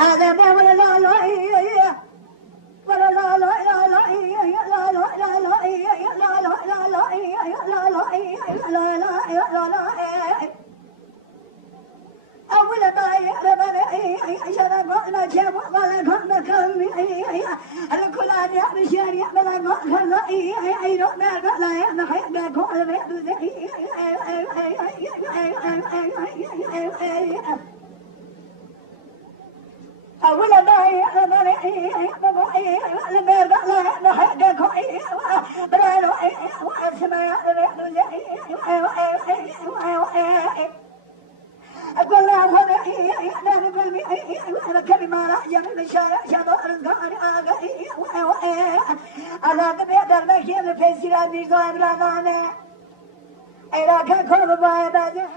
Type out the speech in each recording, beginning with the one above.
هذا ما ولا لا لا ولا لا لا لا لا لا لا لا لا لا لا لا لا أول ما يعرف شرب ما جاب ولا كم كم الكل أن يعمل شيء يعمل ما كم أي نوع ما لا يعمل حياة كل أول ما يعلم لما لا نحقق بلا واسمع أقول له أنا نقول أنا كلمة لا يمل شارع شباب الزمان أنا بيقدر ماشي في سيران نظام رمانة إذا كان كل ما بعد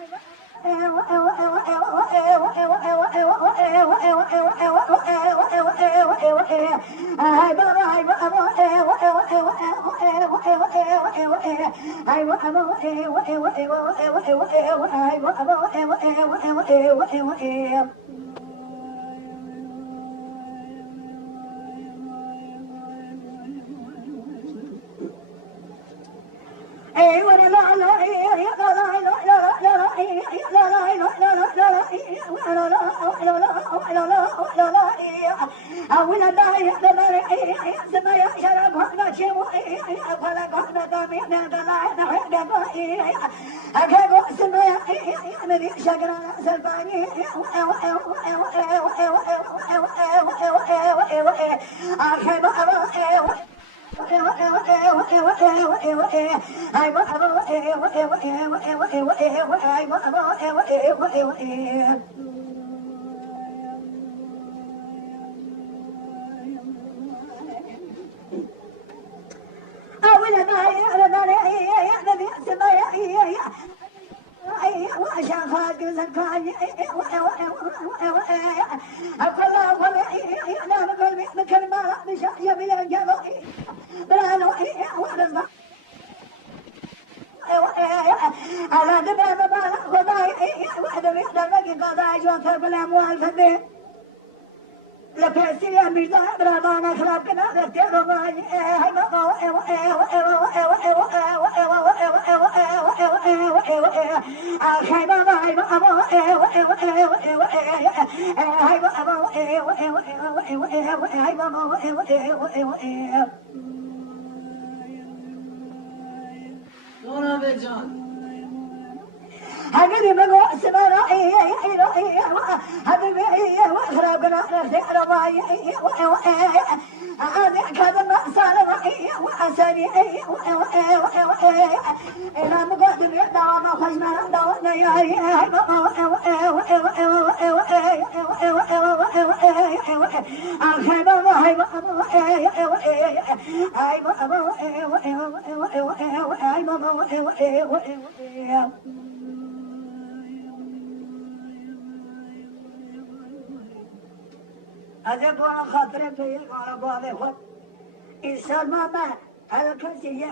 هذه من واسمنا هذه وخربنا نخير راي هذه كذا ما صار وأساني إلى مقدم يدعم خشمنا دعونا يا أجب على خاطر في على بعض خد إنسان ما على كل شيء